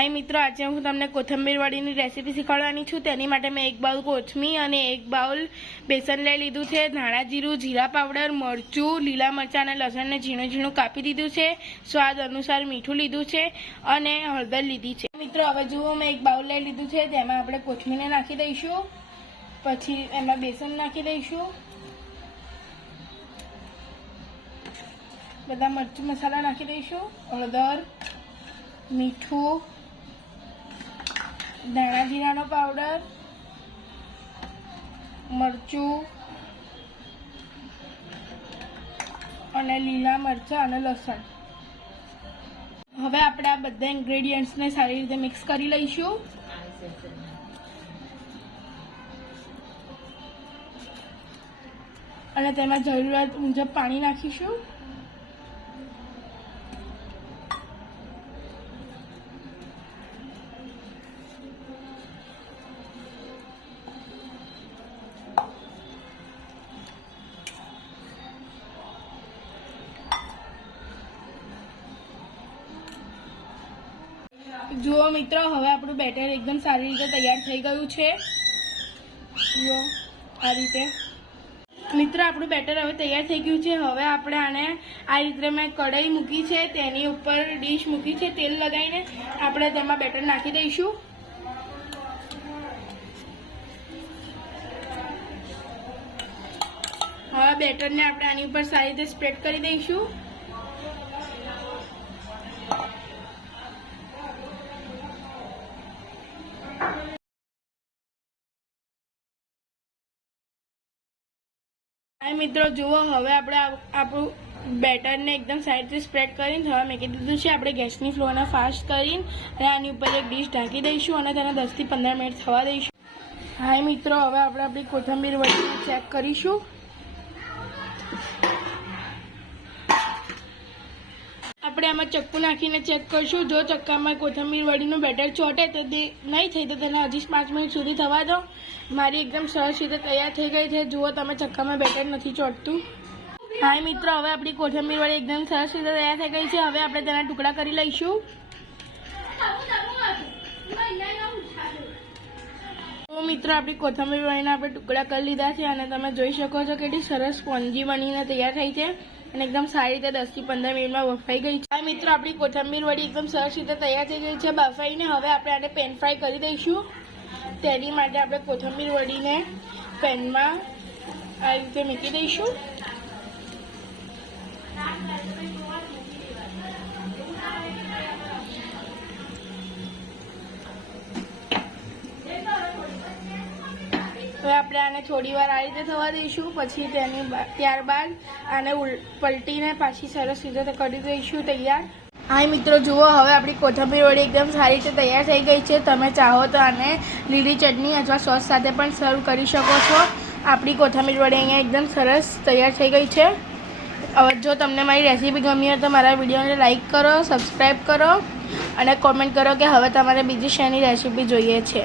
हाय मित्रों, आज हूँ तमने कोथंबीर वड़ीनी रेसिपी शीखवाडवानी छूं। तेनी माटे मैं 1 बाउल कोथमीर अने 1 बाउल बेसन लई लीधुं छे। धाणा जीरुं, जीरा पाउडर, मरचुं, लीला मरचा अने लसणने झीणुं झीणुं कापी दीधुं छे। स्वाद अनुसार मीठुं लीधुं छे अने हळदर लीधी छे। मित्रों, हवे जुओ मैं 1 बाउल लई लीधुं छे। तेमां आपणे कोथमीरने नाखी दईशुं, पछी एमां बेसन नाखी दईशुं, बधा मरचुं मसाला नाखी दईशुं, हळदर, मीठुं, धाणा जीरानो पाउडर, मरचुं अने लीला मरचा अने लसण। हवे आपणे आ बधा इन्ग्रेडियंट्स ने सारी रीते मिक्स करी लईशुं। अने तेमां जरूरत मुजब पाणी नाखीशुं। जुओ मित्रों, हवे आपणुं बेटर एकदम सारी रीते तैयार थई गयुं छे। जुओ आ रीते मित्रों आपणुं बेटर हवे तैयार थई गयुं छे। हवे आपणे आने आ रीते मैं कढ़ाई मूकी छे, तेनी उपर डिश मूकी छे। तेल लगाईने आपणे तेमां बेटर नाखी दईशुं। हवे बेटरने आपणे आनी उपर सारी रीते स्प्रेड करी दईशुं। हाय मित्रों, जुओ हवे आपणे आपणुं बेटरने एकदम साइडथी स्प्रेड करीने थवा मूकी दीधुं छे। आपणे गैसनी फ्लेमने फास्ट करीने अने आनी उपर एक डिश ढांकी दईशुं अने तेने 10 થી 15 मिनिट थवा दईशुं। हाय मित्रों, हवे आपणे आपणी कोथंबीर वड़ीने चेक करीशुं। આપણે આમાં ચક્કુ નાખીને ચેક કરશું। જો ચક્કામાં કોથમીર વડીનું બેટર ચોટે તો તે નહીં થઈ તો તેને હજી 5 મિનિટ સુધી થવા દો। મારી એકદમ સરસ રીતે તૈયાર થઈ ગઈ છે। જુઓ તમે ચક્કામાં બેટર નથી ચોટતું। હાય મિત્રો, હવે આપણી કોથમીર વડી એકદમ સરસ રીતે તૈયાર થઈ ગઈ છે। હવે આપણે તેના ટુકડા કરી લઈશું। તો મિત્રો આપણી કોથમીર વડીના આપણે ટુકડા કરી લીધા છે અને તમે જોઈ શકો છો કેટલી સરસ સ્પોન્જી બનીને તૈયાર થઈ છે અને એકદમ સારી રીતે 10 થી 15 મિનિટમાં બફાઈ ગઈ છે। આ મિત્રો આપણી કોથમીર વડી એકદમ સરસ રીતે તૈયાર થઈ ગઈ છે બફાઈને। હવે આપણે આને પેન ફ્રાય કરી દઈશું। તેની માટે આપણે કોથમીર વડીને પેનમાં આ રીતે મૂકી દઈશું। હવે આપણે આને થોડી વાર આ રીતે થવા દઈશું। પછી તેની ત્યારબાદ આને પલટીને પાછી સરસ રીતે કરી દઈશું તૈયાર। હાય મિત્રો, જુઓ હવે આપણી કોથમીર વડી એકદમ સારી રીતે તૈયાર થઈ ગઈ છે। તમે ચાહો તો આને લીલી ચટણી અથવા સોસ સાથે પણ સર્વ કરી શકો છો। આપણી કોથમીર વડી અહીંયા એકદમ સરસ તૈયાર થઈ ગઈ છે। હવે જો તમને મારી રેસીપી ગમી હોય તો મારા વિડીયોને લાઈક કરો, સબસ્ક્રાઈબ કરો અને કોમેન્ટ કરો કે હવે તમારે બીજી શેની રેસીપી જોઈએ છે।